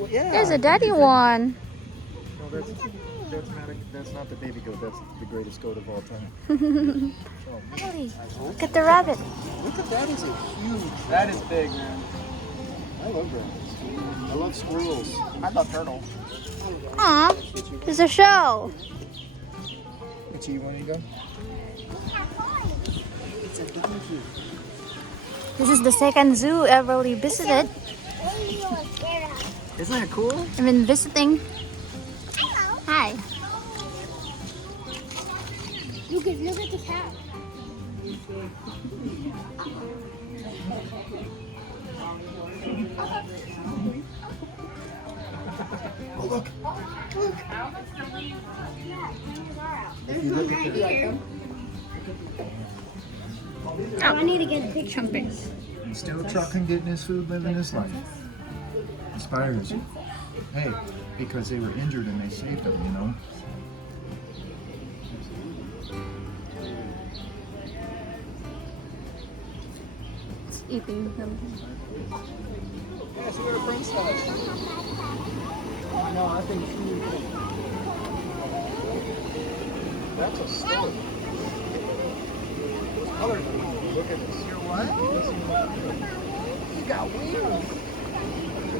Well, yeah. There's a daddy one. No, that's not the baby goat. That's the greatest goat of all time. Really? Look at the rabbit. Look at that. Is a huge. That is big, man. I love rabbits. I love squirrels. I love turtles. Aw, there's a show. Itchy, you want to go? It's a donkey. This is the second zoo ever we visited. Isn't that cool? I've been visiting. Hi. Look at the cow. Oh, look. I need to get a picture. He's still trucking, getting his food, living his life. Inspires you. Hey, because they were injured and they saved them, you know? It's eating them. Yeah, see what a prince does. No, I think That's a stork. Colors. Look at this. you're what? You got wings.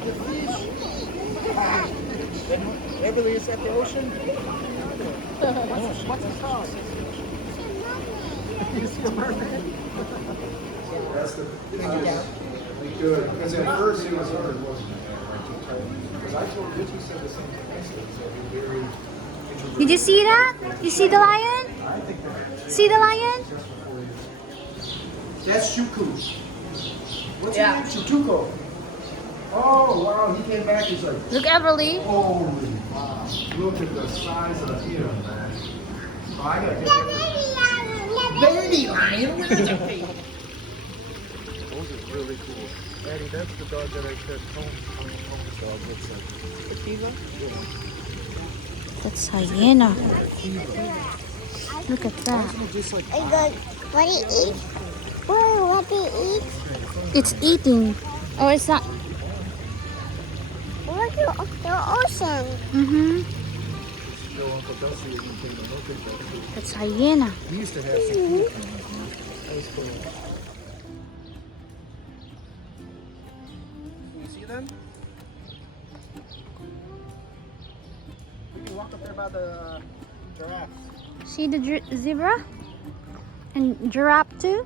The fish. Everly is at the ocean. What's the sauce? You see a mermaid? That's the good. Because at first it was hard, wasn't it? Because I told Richie said the same thing. I said he's very. Did you see that? You see the lion? See the lion? That's Shuku. What's his name? Shutuko. Oh, wow. He came back. He's like, Look, Everly. holy wow. Look at the size of him, man. Oh, I got to get Baby lion, where is it? Those are really cool. Eddie, that's the dog that I said home dog. What's that? That's hyena. Look at that. Just like What do you eat? Whoa, what do you eat? It's eating. Oh, it's not. Look at the ocean. Mm-hmm. Show Uncle Dusty and take a look at that. That's hyena. We used to have some cool ones, man. That was cool. You see them? We can walk up there by the giraffes. See the zebra? And giraffe too?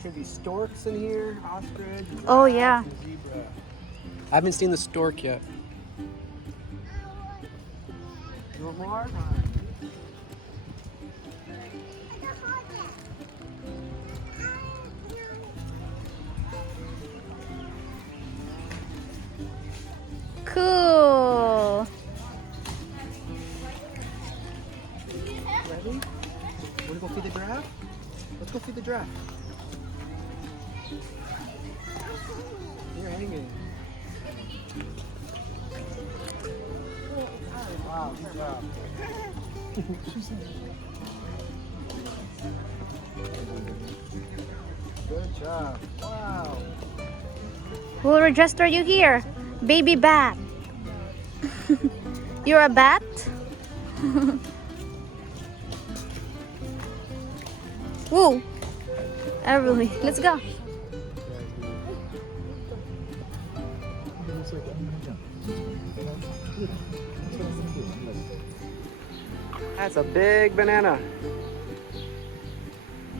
Should be storks in here, ostrich. Oh, yeah. and Zebra. I haven't seen the stork yet. You want more? Cool. Ready? Want to go feed the giraffe? Let's go feed the giraffe. You're hanging. Wow, good job. Good job. Wow. Who registered you here? Baby bat. You're a bat? Woo. Everly, let's go. That's a big banana.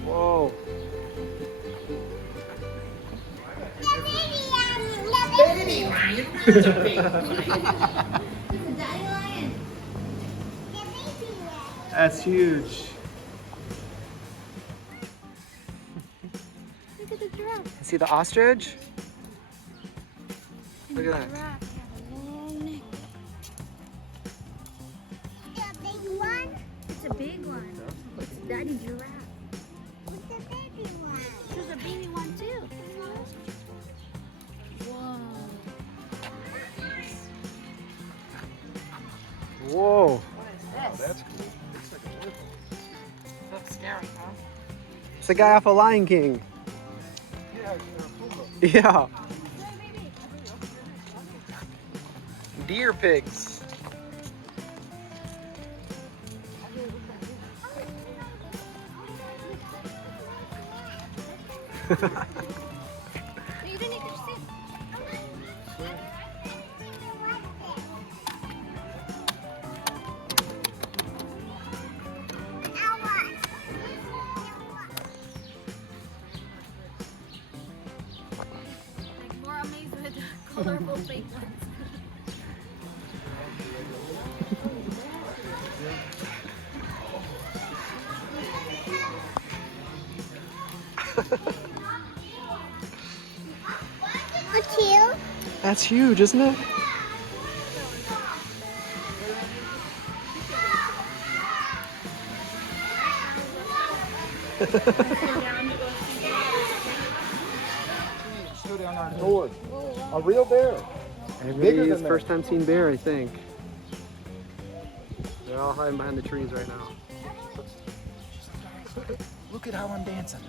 Whoa. That's huge. Look at the giraffe. See the ostrich? Look at that. Giraffe have a long neck. The big one? It's a big one. It's daddy giraffe. What's the baby one? There's a baby one too. Whoa. Whoa. That's cool. Looks like a wolf. Looks scary, huh? It's the guy off of Lion King. Yeah, you're a puma. Yeah. deer pigs. You don't need to sit. Like more amazed with the colorful fake ones. What's you? That's huge, isn't it? Go down our door. A real bear. Everybody is first time seeing bear, I think. They're all hiding behind the trees right now. Look at how I'm dancing.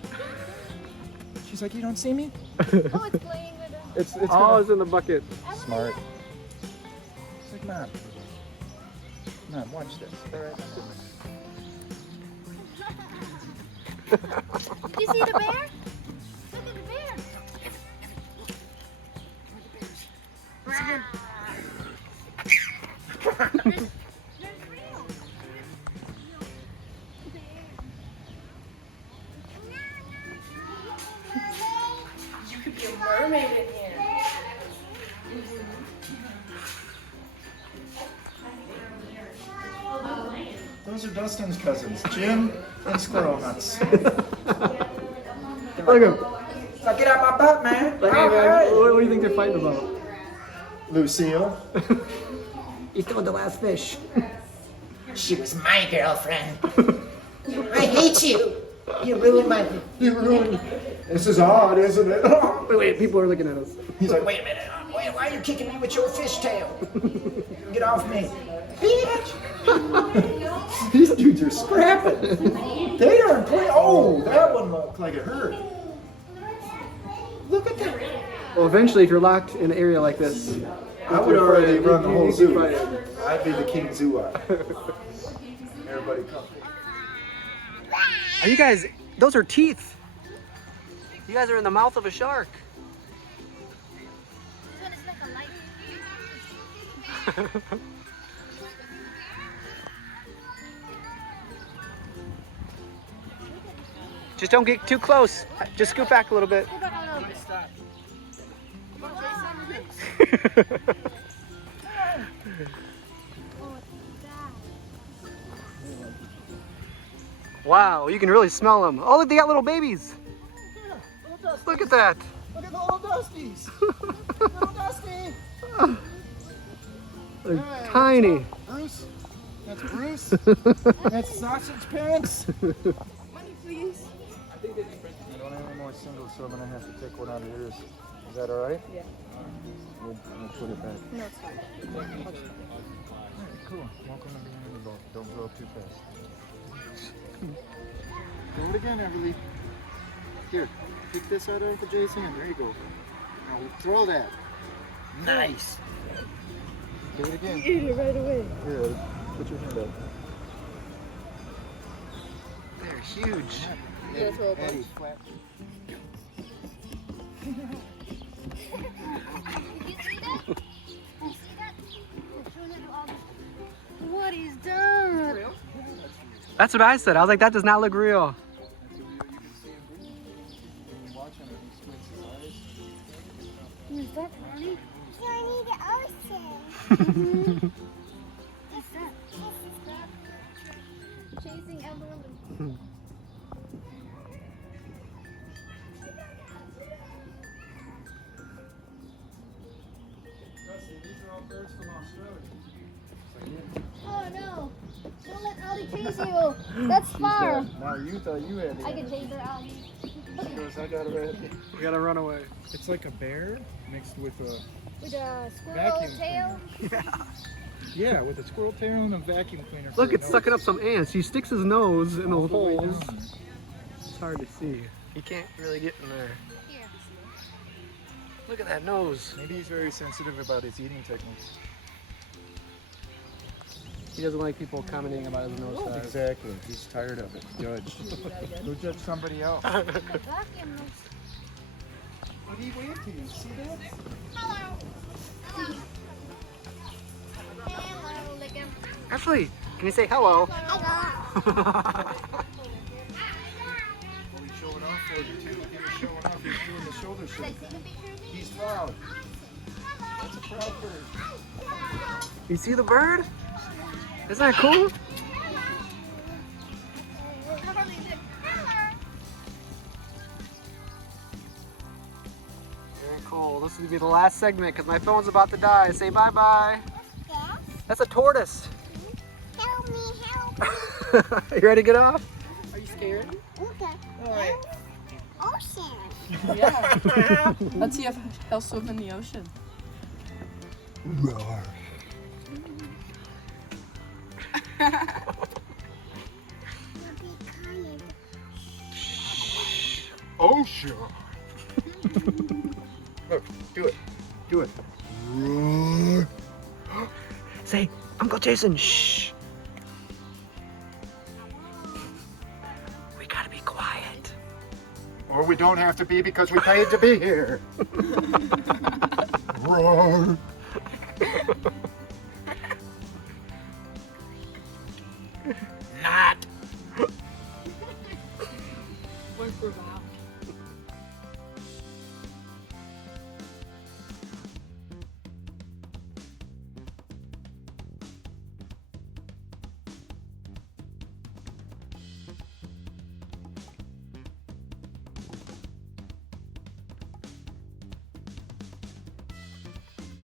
She's like, you don't see me? Oh, it's playing with them. It's Oh, it's in the bucket. smart. She's like, Mom. Mom, watch this. All right. You see the bear? Look at the bear. There's real. You could be a mermaid in here. Those are Dustin's cousins, Jim and Squirrel Nuts. Look at him. Now get out my butt, man. Hey, man, what do you think they're fighting about? Lucille. You stole the last fish. She was my girlfriend. I hate you. You ruined my. You ruined me. This is odd, isn't it? Wait, people are looking at us. He's like, Wait a minute. Why are you kicking me with your fishtail? Get off me. Bitch. these dudes are scrapping. They aren't playing. Oh, that one looked like it hurt. Look at that. Well, eventually, if you're locked in an area like this, I would already run the whole you zoo. fight. I'd be the king zoo. Everybody come. Are you guys? Those are teeth. You guys are in the mouth of a shark. This one is like a light. Just don't get too close. Just scoot back a little bit. Go back a little bit. Wow, you can really smell them. Oh, look, they got little babies. Look at that. Look at the little Dusties. Little Dusty. They're tiny. Bruce. That's Bruce. That's Sausage Pants. Money, please. I don't have any more singles, so I'm gonna have to take one out of yours. Is that all right? Yeah. We'll put it back. No, it's fine. All right, cool. Welcome to being in the boat. Don't blow up too fast. Do it again, Everly. Here, pick this out of the Jason, and there you go. Now throw that. Nice. Do it again. You ate it right away. Here, put your hand up. They're huge. Yeah, throw a bunch. Eddie, flat. Did you see that? Did you see that? They're showing it to all the- What is that? That's what I said. I was like, that does not look real. Is that funny? Johnny the ocean. What's that? Chasing Emerald. These are all birds from Australia. Oh no! Don't let Audi chase you! That's far! Now you thought you had it. I can chase her out. She goes, I got it right. We gotta run away. It's like a bear mixed with a With a squirrel Vacuum tail. with a squirrel tail and a vacuum cleaner. Look, it's sucking up some ants. He sticks his nose in those All the way holes. down. It's hard to see. He can't really get in there. Here. Look at that nose. Maybe he's very sensitive about his eating techniques. He doesn't like people commenting about his nose size. Exactly. He's tired of it. Judge. Go judge somebody else. The vacuum looks. What do you wave to you? See that? Hello. Hello, lick him. Ashley, can you say hello? Well, he's showing off for you too. He was showing off. He's doing the shoulder shake. He's proud. That's a proud bird. You see the bird? Isn't that cool? Very cool. This will be the last segment because my phone's about to die. Say bye-bye. That's a tortoise. Help me, help me. You ready to get off? Are you scared? Okay. All right. Ocean. Yeah. Let's see if he'll swim in the ocean. Roar. You'll be kind. Oh, sure. Look, do it. Do it. Roar. Say, Uncle Jason, shh. We gotta be quiet. Or we don't have to be because we paid to be here. Roar.